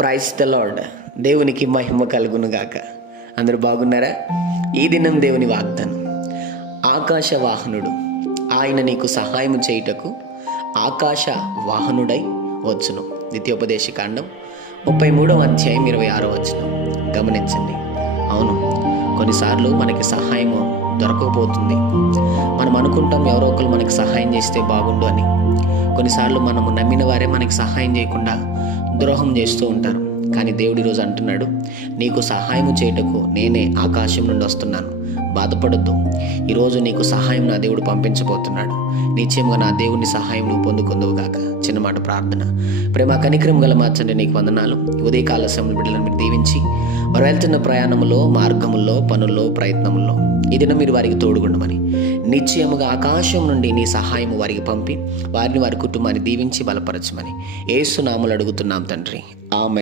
Praise the lord. దేవునికి మహిమ కలుగును గాక. అందరూ బాగున్నారా? ఈ దినం దేవుని వాగ్దానం, ఆకాశ వాహనుడు ఆయన నీకు సహాయం చేయుటకు ఆకాశ వాహనుడై వచ్చును. ద్వితీయోపదేశకాండం 33వ అధ్యాయం 26వ వచనం గమనించండి. అవును, కొన్నిసార్లు మనకి సహాయము దొరకకపోతుంది. మనం అనుకుంటాం ఎవరో ఒకరు మనకి సహాయం చేస్తే బాగుండు అని. కొన్నిసార్లు మనము నమ్మిన వారే మనకి సహాయం చేయకుండా ద్రోహం చేస్తూ ఉంటారు. కానీ దేవుడు ఈరోజు అంటున్నాడు, నీకు సహాయం చేయుటకు నేనే ఆకాశం నుండి వస్తున్నాను, బాధపడొద్దు. ఈరోజు నీకు సహాయం నా దేవుడు పంపించబోతున్నాడు. నిశ్చయంగా నా దేవుని సహాయం నువ్వు పొందుకుందువు గాక. చిన్న మాట ప్రార్థన. ప్రేమ కనికరం గల మా తండ్రి, నీకు వందనాలు. ఉదయకాల సమయంలో బిడ్డలను మీరు దీవించి వారు వెళ్తున్న ప్రయాణంలో, మార్గముల్లో, పనుల్లో, ప్రయత్నంలో ఈ దినం మీరు వారికి తోడుగుండమని, నిశ్చయముగా ఆకాశం నుండి నీ సహాయం వారికి పంపి వారిని, వారి కుటుంబాన్ని దీవించి బలపరచమని యేసు నామములో అడుగుతున్నాం తండ్రి. ఆమేన్.